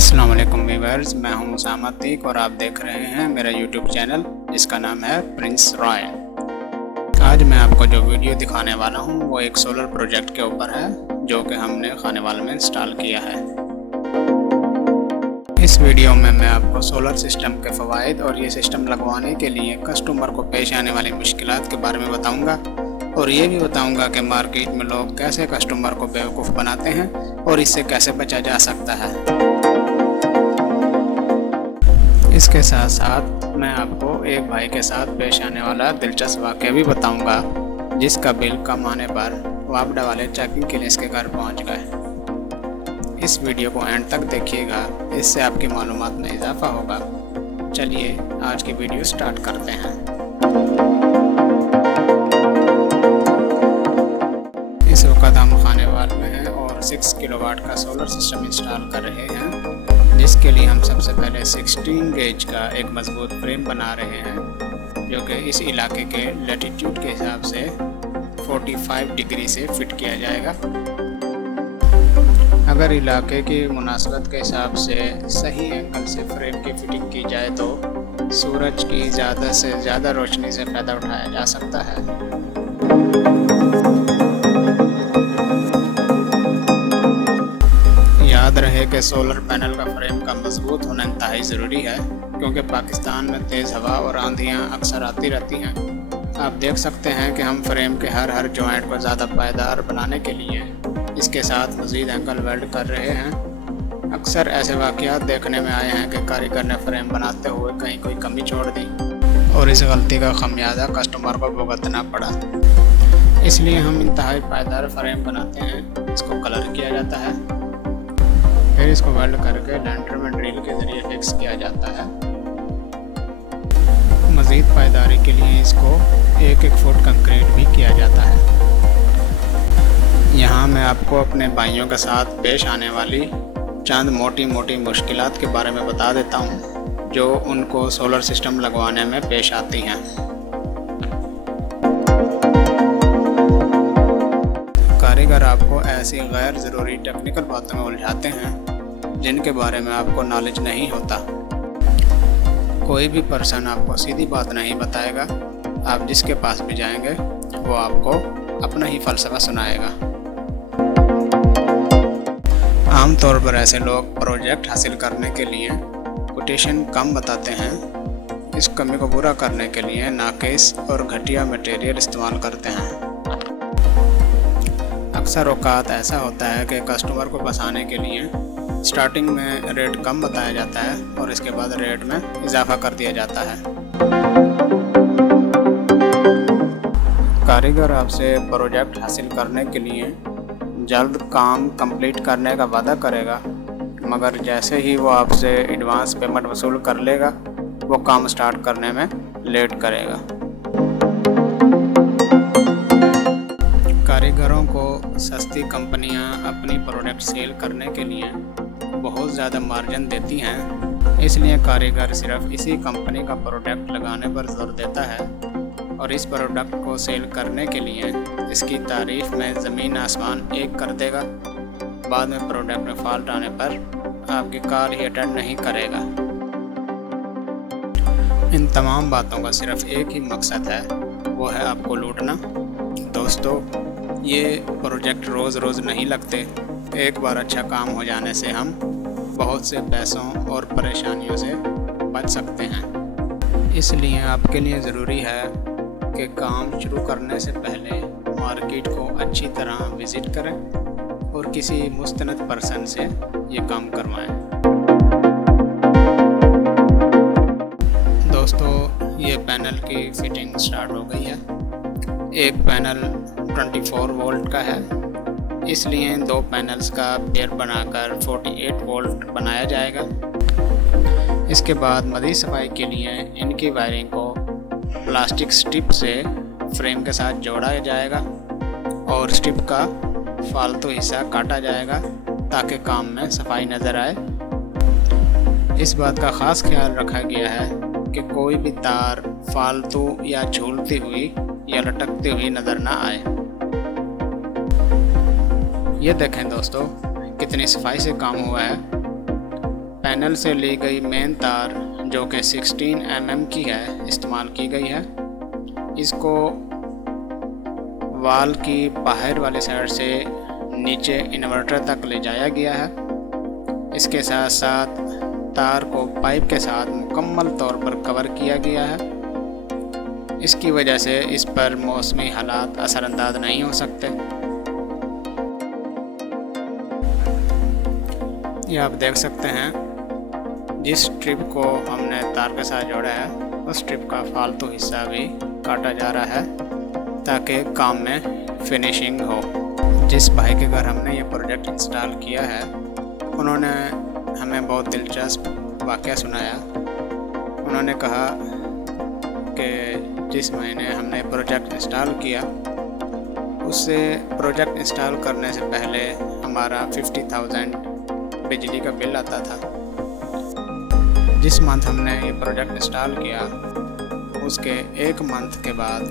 अस्सलाम वालेकुम व्यूअर्स, मैं हूं उसामा अतीक और आप देख रहे हैं मेरा यूट्यूब चैनल जिसका नाम है प्रिंस रॉय। आज मैं आपको जो वीडियो दिखाने वाला हूं वो एक सोलर प्रोजेक्ट के ऊपर है जो कि हमने खानेवाल में इंस्टॉल किया है। इस वीडियो में मैं आपको सोलर सिस्टम के फ़वाइद और ये सिस्टम लगवाने के लिए कस्टमर को पेश आने वाली मुश्किलात के बारे में बताऊँगा और ये भी बताऊंगा कि मार्केट में लोग कैसे कस्टमर को बेवकूफ़ बनाते हैं और इससे कैसे बचा जा सकता है। इसके साथ साथ मैं आपको एक भाई के साथ पेश आने वाला दिलचस्प वाक़या भी बताऊंगा जिसका बिल कम आने पर वापडा वाले चेकिंग के लिए इसके घर पहुंच गए। इस वीडियो को एंड तक देखिएगा, इससे आपकी मालूमात में इजाफा होगा। चलिए आज की वीडियो स्टार्ट करते हैं। इस वक्त हम खानेवाल में हैं और 6 किलोवाट का सोलर सिस्टम इंस्टॉल कर रहे हैं, जिसके लिए हम सबसे पहले 16 गेज का एक मजबूत फ्रेम बना रहे हैं जो कि इस इलाके के लैटिट्यूड के हिसाब से 45 डिग्री से फिट किया जाएगा। अगर इलाके की मुनासबत के हिसाब से सही एंगल से फ्रेम की फिटिंग की जाए तो सूरज की ज़्यादा से ज़्यादा रोशनी से फ़ायदा उठाया जा सकता है। याद रहे कि सोलर पैनल का फ्रेम का मजबूत होना इंतहाई ज़रूरी है क्योंकि पाकिस्तान में तेज़ हवा और आंधियाँ अक्सर आती रहती हैं। आप देख सकते हैं कि हम फ्रेम के हर जॉइंट को ज़्यादा पायदार बनाने के लिए इसके साथ मज़ीद एंगल वेल्ड कर रहे हैं। अक्सर ऐसे वाक़यात देखने में आए हैं कि कारीगर ने फ्रेम बनाते हुए कहीं कोई कमी छोड़ दी और इस गलती का खमियाजा कस्टमर को भुगतना पड़ा। इसलिए हम इंतहाई पायदार फ्रेम बनाते हैं। इसको कलर किया जाता है, फिर इसको वेल्ड करके लेंटर में ड्रिल के ज़रिए फिक्स किया जाता है। मज़ीद पायदारी के लिए इसको 1-1 फुट कंक्रीट भी किया जाता है। यहाँ मैं आपको अपने भाइयों के साथ पेश आने वाली चंद मोटी मोटी मुश्किलात के बारे में बता देता हूँ जो उनको सोलर सिस्टम लगवाने में पेश आती हैं। कारीगर आपको ऐसी गैर ज़रूरी टेक्निकल बातों में उलझाते हैं जिनके बारे में आपको नॉलेज नहीं होता। कोई भी पर्सन आपको सीधी बात नहीं बताएगा। आप जिसके पास भी जाएंगे वो आपको अपना ही फ़लसफ़ा सुनाएगा। आमतौर पर ऐसे लोग प्रोजेक्ट हासिल करने के लिए कोटेशन कम बताते हैं। इस कमी को पूरा करने के लिए नाक़िस और घटिया मटेरियल इस्तेमाल करते हैं। अक्सर औक़ात ऐसा होता है कि कस्टमर को फंसाने के लिए स्टार्टिंग में रेट कम बताया जाता है और इसके बाद रेट में इजाफा कर दिया जाता है। कारीगर आपसे प्रोजेक्ट हासिल करने के लिए जल्द काम कंप्लीट करने का वादा करेगा, मगर जैसे ही वो आपसे एडवांस पेमेंट वसूल कर लेगा वो काम स्टार्ट करने में लेट करेगा। कारीगरों को सस्ती कंपनियां अपनी प्रोडक्ट सेल करने के लिए बहुत ज़्यादा मार्जिन देती हैं, इसलिए कारीगर सिर्फ इसी कंपनी का प्रोडक्ट लगाने पर जोर देता है और इस प्रोडक्ट को सेल करने के लिए इसकी तारीफ में ज़मीन आसमान एक कर देगा। बाद में प्रोडक्ट में फॉल्ट आने पर आपकी कॉल ही अटेंड नहीं करेगा। इन तमाम बातों का सिर्फ एक ही मकसद है, वो है आपको लूटना। दोस्तों, ये प्रोजेक्ट रोज़ रोज़ नहीं लगते। एक बार अच्छा काम हो जाने से हम बहुत से पैसों और परेशानियों से बच सकते हैं। इसलिए आपके लिए ज़रूरी है कि काम शुरू करने से पहले मार्केट को अच्छी तरह विज़िट करें और किसी मुस्तनद पर्सन से ये काम करवाएं। दोस्तों, ये पैनल की फिटिंग स्टार्ट हो गई है। एक पैनल 24 वोल्ट का है, इसलिए 2 पैनल्स का पेयर बनाकर 48 वोल्ट बनाया जाएगा। इसके बाद मज़ीद सफाई के लिए इनकी वायरिंग को प्लास्टिक स्ट्रिप से फ्रेम के साथ जोड़ा जाएगा और स्ट्रिप का फालतू हिस्सा काटा जाएगा ताकि काम में सफाई नज़र आए। इस बात का ख़ास ख्याल रखा गया है कि कोई भी तार फालतू या झूलती हुई या लटकती हुई नज़र ना आए। ये देखें दोस्तों, कितनी सफाई से काम हुआ है। पैनल से ली गई मेन तार जो कि 16 mm की है इस्तेमाल की गई है। इसको वाल की बाहर वाली साइड से नीचे इन्वर्टर तक ले जाया गया है। इसके साथ साथ तार को पाइप के साथ मुकम्मल तौर पर कवर किया गया है। इसकी वजह से इस पर मौसमी हालात असरअंदाज नहीं हो सकते। ये आप देख सकते हैं, जिस स्ट्रिप को हमने तार के साथ जोड़ा है उस स्ट्रिप का फालतू हिस्सा भी काटा जा रहा है ताकि काम में फिनिशिंग हो। जिस भाई के घर हमने ये प्रोजेक्ट इंस्टॉल किया है उन्होंने हमें बहुत दिलचस्प वाक़या सुनाया। उन्होंने कहा कि जिस महीने हमने प्रोजेक्ट इंस्टॉल किया उससे प्रोजेक्ट इंस्टॉल करने से पहले हमारा 50,000 बिजली का बिल आता था। जिस मंथ हमने ये प्रोजेक्ट इंस्टॉल किया उसके एक मंथ के बाद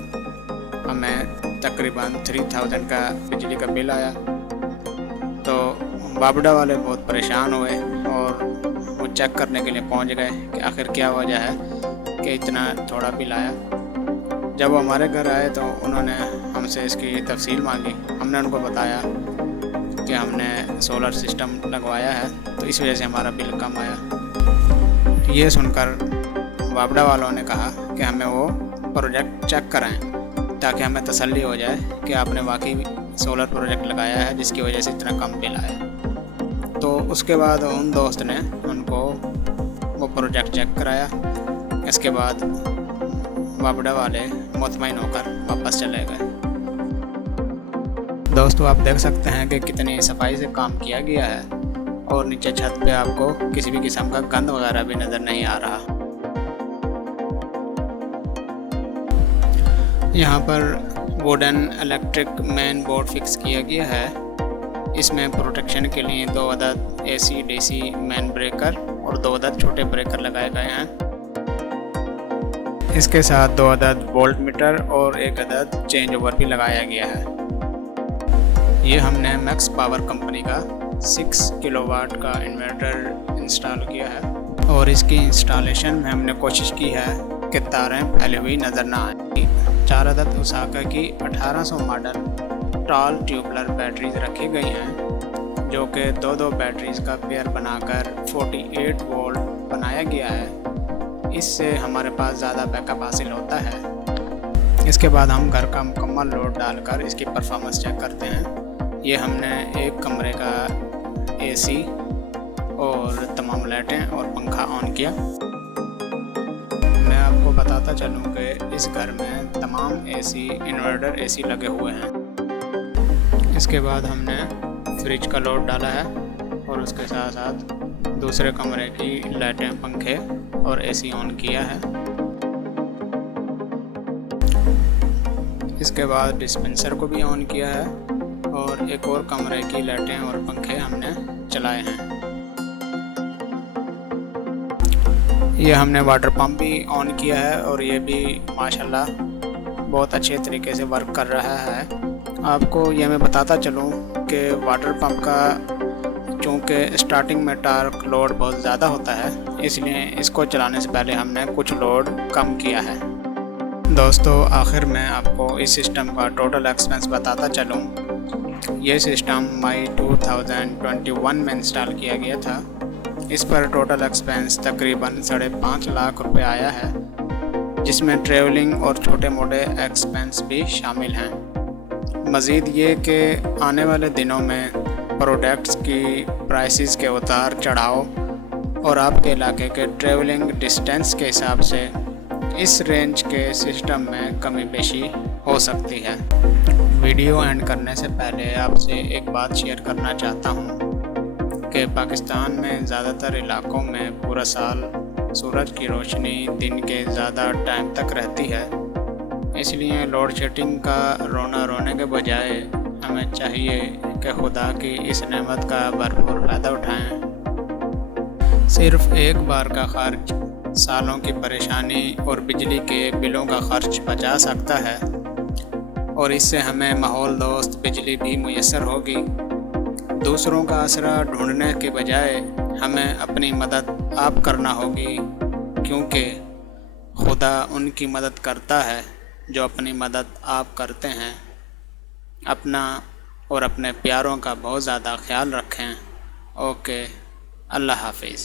हमें तकरीबन 3,000 का बिजली का बिल आया। तो बाबड़ा वाले बहुत परेशान हुए और वो चेक करने के लिए पहुंच गए कि आखिर क्या वजह है कि इतना थोड़ा बिल आया। जब वो हमारे घर आए तो उन्होंने हमसे इसकी तफसील मांगी। हमने उनको बताया कि हमने सोलर सिस्टम लगवाया है तो इस वजह से हमारा बिल कम आया। ये सुनकर बाबड़ा वालों ने कहा कि हमें वो प्रोजेक्ट चेक कराएं ताकि हमें तसल्ली हो जाए कि आपने वाकई सोलर प्रोजेक्ट लगाया है जिसकी वजह से इतना कम बिल आया। तो उसके बाद उन दोस्त ने उनको वो प्रोजेक्ट चेक कराया। इसके बाद बाबड़ा वाले मुतमईन होकर वापस चले गए। दोस्तों आप देख सकते हैं कि कितनी सफाई से काम किया गया है और नीचे छत पे आपको किसी भी किस्म का गंद वगैरह भी नज़र नहीं आ रहा। यहाँ पर wooden electric main board fix किया गया है। इसमें प्रोटेक्शन के लिए 2 अदद AC DC मेन ब्रेकर और 2 अदद छोटे ब्रेकर लगाए गए हैं। इसके साथ 2 अदद वोल्ट मीटर और 1 अदद चेंज ओवर भी लगाया गया है। ये हमने मैक्स पावर कंपनी का 6 किलोवाट का इन्वर्टर इंस्टॉल किया है और इसकी इंस्टॉलेशन में हमने कोशिश की है कि तारें फैली हुई नज़र ना आए। 4 अदद ओसाका की 1800 मॉडल टॉल ट्यूबलर बैटरीज रखी गई हैं जो कि 2 बैटरीज का पेयर बनाकर 48 वोल्ट बनाया गया है। इससे हमारे पास ज़्यादा बैकअप हासिल होता है। इसके बाद हम घर का मुकम्मल लोड डालकर इसकी परफॉर्मेंस चेक करते हैं। ये हमने एक कमरे का AC और तमाम लाइटें और पंखा ऑन किया। मैं आपको बताता चलूँ कि इस घर में तमाम AC इन्वर्टर AC लगे हुए हैं। इसके बाद हमने फ्रिज का लोड डाला है और उसके साथ साथ दूसरे कमरे की लाइटें पंखे और AC ऑन किया है। इसके बाद डिस्पेंसर को भी ऑन किया है और एक और कमरे की लाइटें और पंखे हमने चलाए हैं। ये हमने वाटर पंप भी ऑन किया है और ये भी माशाल्लाह बहुत अच्छे तरीके से वर्क कर रहा है। आपको ये मैं बताता चलूँ कि वाटर पंप का चूँकि स्टार्टिंग में टार्क लोड बहुत ज़्यादा होता है इसलिए इसको चलाने से पहले हमने कुछ लोड कम किया है। दोस्तों आखिर में आपको इस सिस्टम का टोटल एक्सपेंस बताता चलूँ। ये सिस्टम मई 2021 में इंस्टॉल किया गया था। इस पर टोटल एक्सपेंस तकरीबन 5.5 लाख रुपए आया है जिसमें ट्रैवलिंग और छोटे मोटे एक्सपेंस भी शामिल हैं। मज़ीद ये कि आने वाले दिनों में प्रोडक्ट्स की प्राइसेस के उतार चढ़ाव और आपके इलाके के ट्रैवलिंग डिस्टेंस के हिसाब से इस रेंज के सिस्टम में कमी बेशी हो सकती है। वीडियो एंड करने से पहले आपसे एक बात शेयर करना चाहता हूँ कि पाकिस्तान में ज़्यादातर इलाकों में पूरा साल सूरज की रोशनी दिन के ज़्यादा टाइम तक रहती है। इसलिए लोड शेडिंग का रोना रोने के बजाय हमें चाहिए कि खुदा की इस नेमत का भरपूर फ़ायदा उठाएं। सिर्फ एक बार का खर्च सालों की परेशानी और बिजली के बिलों का खर्च बचा सकता है और इससे हमें माहौल दोस्त बिजली भी मुयस्सर होगी। दूसरों का आसरा ढूंढने के बजाय हमें अपनी मदद आप करना होगी, क्योंकि खुदा उनकी मदद करता है जो अपनी मदद आप करते हैं। अपना और अपने प्यारों का बहुत ज़्यादा ख्याल रखें। ओके, अल्लाह हाफिज़।